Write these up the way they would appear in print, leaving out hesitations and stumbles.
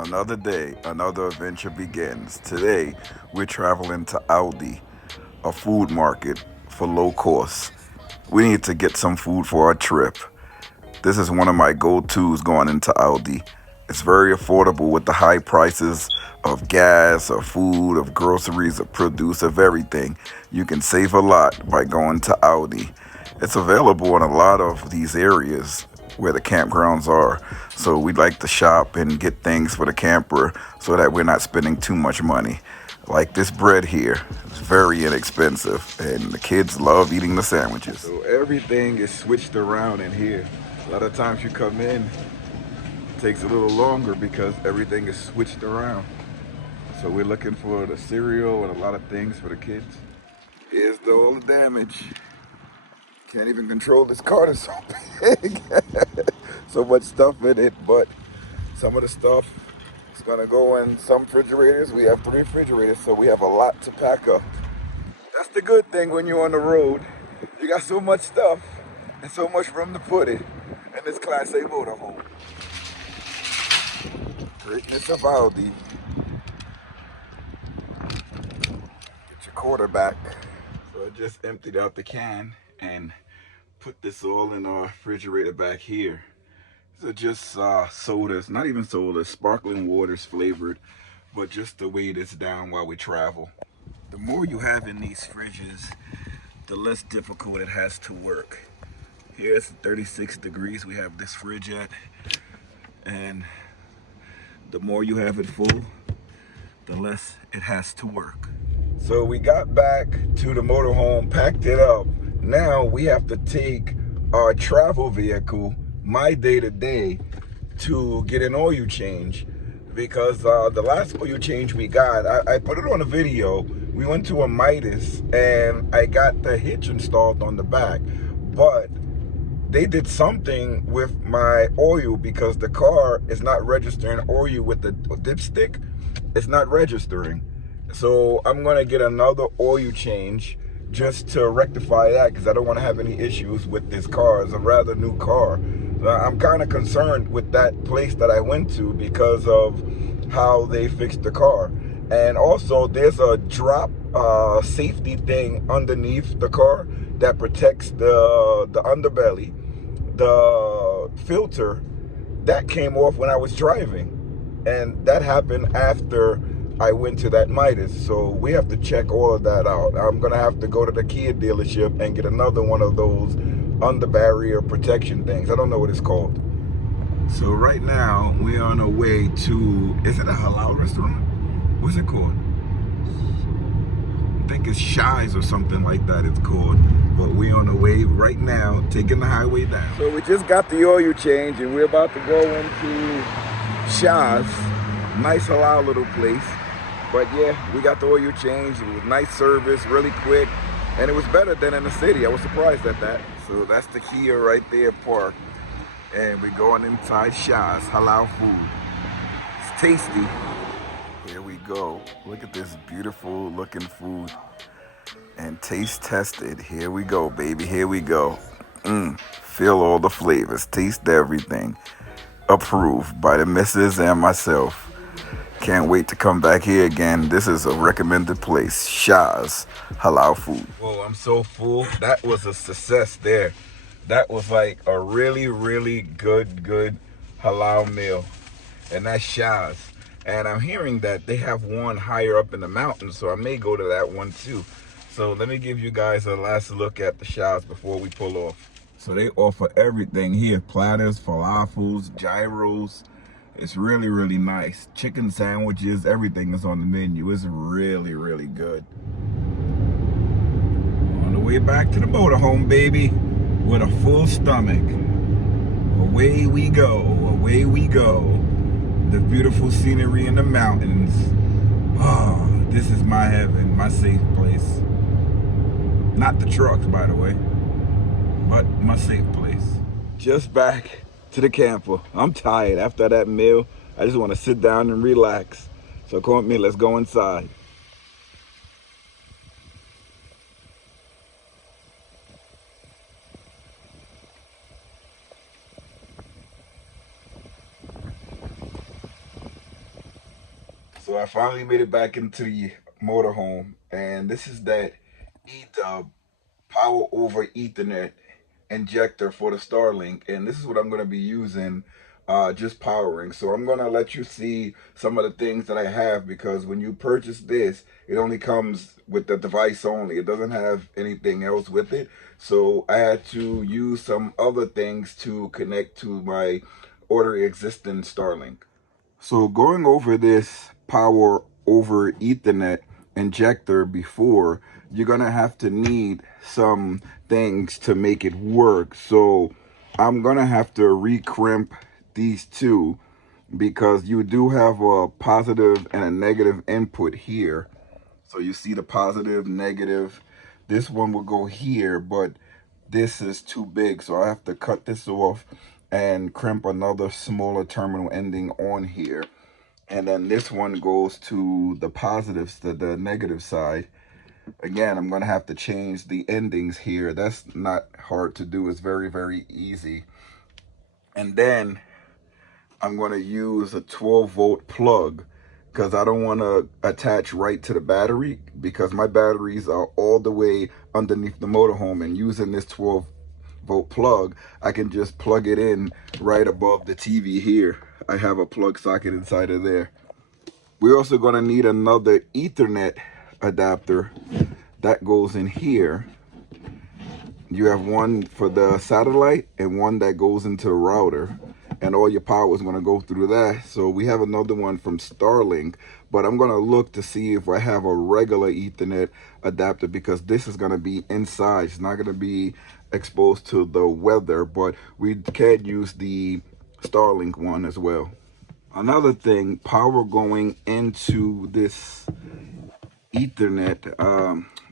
Another day, another adventure begins. Today, we're traveling to Aldi, a food market for low cost. We need to get some food for our trip. This is one of my go-tos going into Aldi. It's very affordable with the high prices of gas, of food, of groceries, of produce, of everything. You can save a lot by going to Aldi. It's available in a lot of these areas where the campgrounds are. So we'd like to shop and get things for the camper so that we're not spending too much money. Like this bread here, it's very inexpensive and the kids love eating the sandwiches. So everything is switched around in here. A lot of times you come in, it takes a little longer because everything is switched around. So we're looking for the cereal and a lot of things for the kids. Here's the old damage. Can't even control this cart, it's so big. So much stuff in it, but some of the stuff is gonna go in some refrigerators. We have 3 refrigerators, so we have a lot to pack up. That's the good thing when you're on the road. You got so much stuff and so much room to put it in this Class A motorhome. Greatness of Aldi. Get your quarterback. So I just emptied out the can and put this all in our refrigerator back here. These are just sodas, not even sodas, sparkling waters flavored, but just to weigh this down while we travel. The more you have in these fridges, the less difficult it has to work. Here it's 36 degrees we have this fridge at, and the more you have it full, the less it has to work. So we got back to the motorhome, packed it up. Now we have to take our travel vehicle, my day-to-day, to get an oil change, because the last oil change we got, I put it on a video. We went to a Midas and I got the hitch installed on the back, but they did something with my oil because the car is not registering oil with the dipstick. It's not registering. So I'm gonna get another oil change just to rectify that, because I don't want to have any issues with this car. It's a rather new car. I'm kind of concerned with that place that I went to because of how they fixed the car. And also there's a drop safety thing underneath the car that protects the underbelly. The filter that came off when I was driving, and that happened after I went to that Midas. So we have to check all of that out. I'm gonna have to go to the Kia dealership and get another one of those under barrier protection things. I don't know what it's called. So right now we're on our way to, is it a halal restaurant? What's it called? I think it's Shies or something like that it's called. But we're on the way right now, taking the highway down. So we just got the oil change and we're about to go into Shaw's. Nice halal little place. But yeah, we got the oil change. It was nice service, really quick. And it was better than in the city. I was surprised at that. So that's the Kia right there parked. And we're going inside Shaw's Halal Food. It's tasty. Here we go. Look at this beautiful looking food. And taste tested. Here we go, baby. Here we go. Feel all the flavors. Taste everything. Approved by the missus and myself. Can't wait to come back here again. This is a recommended place. Shaw's Halal Food. Whoa, I'm so full. That was a success there. That was like a really, really good halal meal. And that's Shaw's. And I'm hearing that they have one higher up in the mountains, so I may go to that one too. So let me give you guys a last look at the Shaw's before we pull off. So they offer everything here. Platters, falafels, gyros. It's really, really nice. Chicken sandwiches, everything is on the menu. It's really, really good. On the way back to the motorhome, baby, with a full stomach. Away we go, away we go. The beautiful scenery in the mountains. Oh, this is my heaven, my safe place. Not the trucks, by the way, but my safe place. Just back to the camper. I'm tired after that meal. I just want to sit down and relax. So come with me, let's go inside. So I finally made it back into the motorhome, and this is that EDUP Power over Ethernet injector for the Starlink, and this is what I'm going to be using, just powering. So I'm going to let you see some of the things that I have, because when you purchase this, it only comes with the device only. It doesn't have anything else with it. So I had to use some other things to connect to my already existing Starlink. So going over this power over Ethernet injector before, you're gonna have to need some things to make it work. So I'm gonna have to recrimp these two, because you do have a positive and a negative input here. So you see the positive, negative. This one will go here, but this is too big, so I have to cut this off and crimp another smaller terminal ending on here. And then this one goes to the positives, to the negative side. Again, I'm going to have to change the endings here. That's not hard to do. It's very, very easy. And then I'm going to use a 12-volt plug, because I don't want to attach right to the battery, because my batteries are all the way underneath the motorhome, and using this 12-volt plug, I can just plug it in right above the TV here. I have a plug socket inside of there. We're also going to need another Ethernet adapter that goes in here. You have one for the satellite and one that goes into the router, and all your power is going to go through that. So we have another one from Starlink, but I'm going to look to see if I have a regular Ethernet adapter, because this is going to be inside. It's not going to be exposed to the weather, but we can use the Starlink one as well. Another thing, power going into this Ethernet,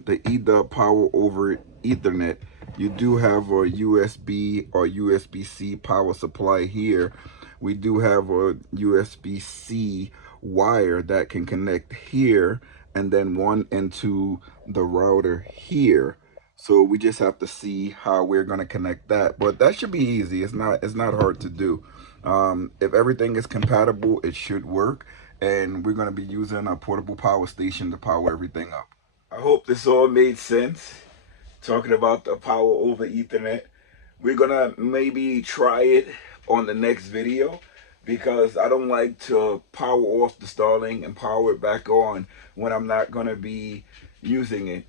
the EDUP power over Ethernet, you do have a USB or USB-C power supply here. We do have a USB-C wire that can connect here, and then one into the router here. So we just have to see how we're going to connect that, but that should be easy. It's not hard to do. If everything is compatible, it should work, and we're going to be using a portable power station to power everything up. I hope this all made sense, talking about the power over Ethernet. We're going to maybe try it on the next video, because I don't like to power off the Starlink and power it back on when I'm not going to be using it.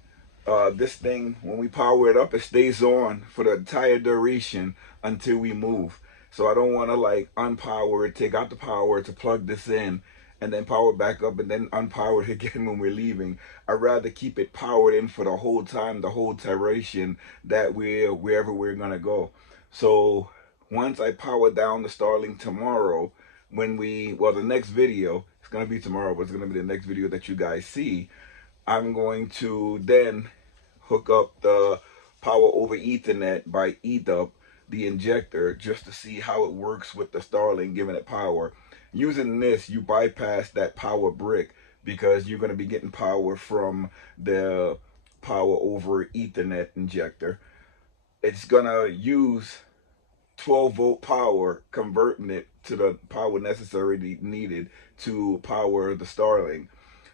This thing, when we power it up, it stays on for the entire duration until we move. So I don't want to like unpower it, take out the power to plug this in, and then power it back up and then unpower it again when we're leaving. I'd rather keep it powered in for the whole time, the whole duration that we're wherever we're gonna go. So once I power down the Starlink tomorrow, when the next video, it's gonna be tomorrow, but it's gonna be the next video that you guys see, I'm going to then hook up the power over Ethernet by EDUP, the injector, just to see how it works with the Starlink, giving it power. Using this, you bypass that power brick, because you're going to be getting power from the power over Ethernet injector. It's going to use 12-volt power, converting it to the power necessary needed to power the Starlink.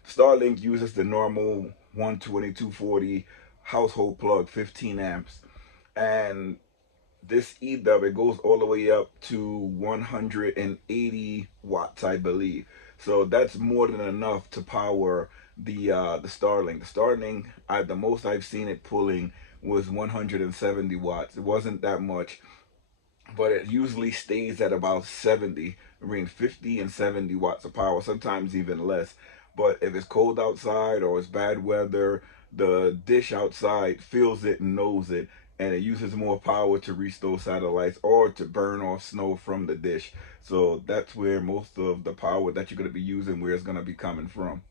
Starlink uses the normal 120/240 household plug, 15 amps, and this EDUP, it goes all the way up to 180 watts, I believe. So that's more than enough to power the Starlink. The Starlink, the most I've seen it pulling was 170 watts. It wasn't that much, but it usually stays at about 70, between 50 and 70 watts of power, sometimes even less. But if it's cold outside or it's bad weather, the dish outside feels it and knows it, and it uses more power to reach those satellites or to burn off snow from the dish. So that's where most of the power that you're going to be using, where it's going to be coming from.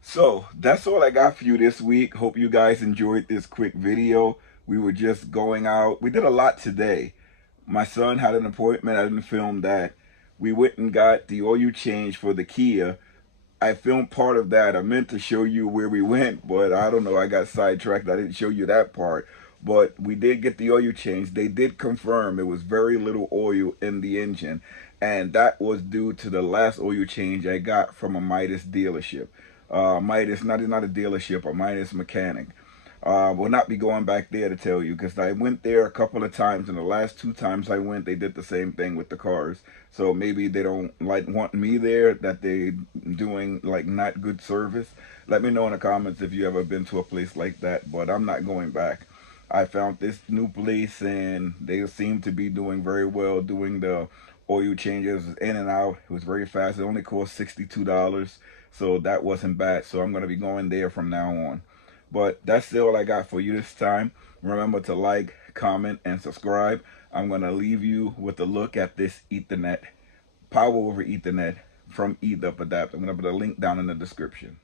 So that's all I got for you this week. Hope you guys enjoyed this quick video. We were just going out. We did a lot today. My son had an appointment. I didn't film that. We went and got the oil change for the Kia. I filmed part of that. I meant to show you where we went, but I don't know. I got sidetracked. I didn't show you that part. But we did get the oil change. They did confirm it was very little oil in the engine. and that was due to the last oil change I got from a Midas dealership. Midas, not a dealership, a Midas mechanic. Will not be going back there to tell you, because I went there a couple of times, and the last 2 times I went, they did the same thing with the cars. So maybe they don't like want me there, that they doing like not good service. Let me know in the comments if you ever been to a place like that, but I'm not going back. I found this new place and they seem to be doing very well, doing the oil changes in and out. It was very fast. It only cost $62, so that wasn't bad. So I'm going to be going there from now on. But that's all I got for you this time. Remember to like, comment, and subscribe. I'm going to leave you with a look at this Ethernet, power over Ethernet from EDUP adapter. I'm going to put a link down in the description.